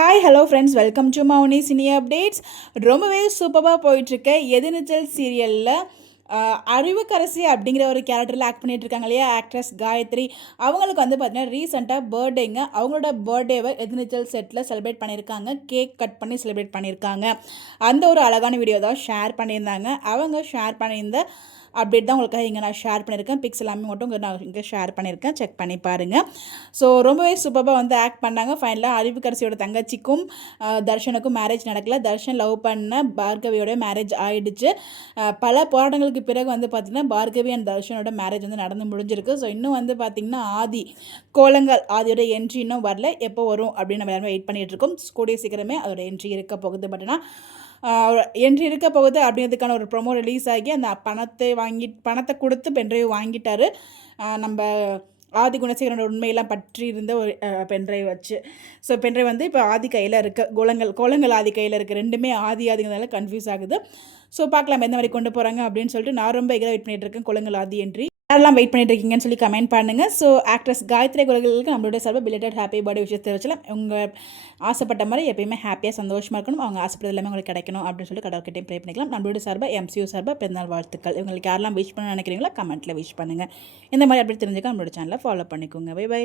Hi hello friends, welcome to Mouni cine updates. ரொம்பவே சூப்பராக போயிட்டுருக்க எதிர்நீச்சல் சீரியலில் அறிவுக்கரசி அப்படிங்கிற ஒரு கேரக்டரில் ஆக்ட் பண்ணிட்டு இருக்காங்க இல்லையா, ஆக்ட்ரஸ் காயத்ரி. அவங்களுக்கு வந்து பார்த்தீங்கன்னா ரீசெண்டாக பர்த்டேங்க. அவங்களோட பர்த்டேவை எதிர்நீச்சல் செட்டில் செலிப்ரேட் பண்ணியிருக்காங்க. கேக் கட் பண்ணி செலிப்ரேட் பண்ணியிருக்காங்க. அந்த ஒரு அழகான வீடியோ தான் ஷேர் பண்ணியிருந்தாங்க. அவங்க ஷேர் பண்ணியிருந்த அப்டேட் தான் உங்களுக்காக இங்கே நான் ஷேர் பண்ணியிருக்கேன். பிக்ஸ் எல்லாமே மட்டும் நான் இங்கே ஷேர் பண்ணியிருக்கேன், செக் பண்ணி பாருங்கள். ஸோ ரொம்பவே சூப்பராக வந்து ஆக்ட் பண்ணாங்க. ஃபைனலாக அறிவுக்கரசியோட தங்கச்சிக்கும் தர்ஷனுக்கும் மேரேஜ் நடக்கல. தர்ஷன் லவ் பண்ண பார்கவியோட மேரேஜ் ஆயிடுச்சு. பல போராட்டங்களுக்கு பிறகு வந்து பார்த்திங்கன்னா பார்கவி அண்ட் தர்ஷனோட மேரேஜ் வந்து நடந்து முடிஞ்சிருக்கு. ஸோ இன்னும் வந்து பார்த்திங்கன்னா கோலங்கள் ஆதியோட என்ட்ரி இன்னும் வரல. எப்போ வரும் அப்படின்னு நம்ம எல்லாருமே வெயிட் பண்ணிகிட்டு இருக்கோம். கூடிய சீக்கிரமே அதோட என்ட்ரி இருக்க போகுது. பட் ஆனால் என்ட்ரி இருக்க போகுது அப்படிங்கிறதுக்கான ஒரு ப்ரொமோ ரிலீஸ் ஆகி அந்த பணத்தை கொடுத்து பென்ட்ரைவ் வாங்கிட்டாரு நம்ம ஆதி குணசேகரனோட உண்மையெல்லாம் பற்றி இருந்த ஒரு பென்ட்ரைவ் வச்சு. ஸோ பென்ட்ரைவ் வந்து இப்போ ஆதி கையில் இருக்குது, கோலங்கள் ஆதி கையில் இருக்குது. ரெண்டுமே ஆதிங்கிறதால கன்ஃபியூஸ் ஆகுது. ஸோ பார்க்கலாம் எந்த மாதிரி கொண்டு போகிறாங்க அப்படின்னு சொல்லிட்டு நான் ரொம்ப எங்கே வெயிட் பண்ணிகிட்டு இருக்கேன். கோலங்கள் ஆதி என்ட்ரி யாரெல்லாம் வெயிட் பண்ணிட்டு இருக்கீங்கன்னு சொல்லி கமெண்ட் பண்ணுங்கள். ஸோ ஆக்ட்ரஸ் காயத்ரி குலகளுக்கு நம்மளுடைய சார்பாக பிலேட்டட் ஹாப்பி பர்த்டே விஷயத்தை தெரிவிச்சலாம். உங்கள் ஆசைப்பட்ட மாதிரி எப்பயுமே ஹாப்பியாக சந்தோஷமாக இருக்கணும், அவங்க ஆசைப்பட்டது எல்லாமே உங்களுக்கு கிடைக்கணும் அப்படின்னு சொல்லி கடவுள்கிட்டையும் ப்ரே பண்ணிக்கலாம். நம்மளுடைய சார்பாக MCU சார்பாக பிறந்தநாள் வாழ்த்துக்கள். இவங்களுக்கு யாரெல்லாம் விஷ் பண்ண நினைக்கிறீங்களோ கமெண்ட்டில் விஷ் பண்ணுங்கள். இந்த மாதிரி அப்படி தெரிஞ்சுக்க நம்மளோட சேனலை ஃபாலோ பண்ணிக்கோங்க. Bye by.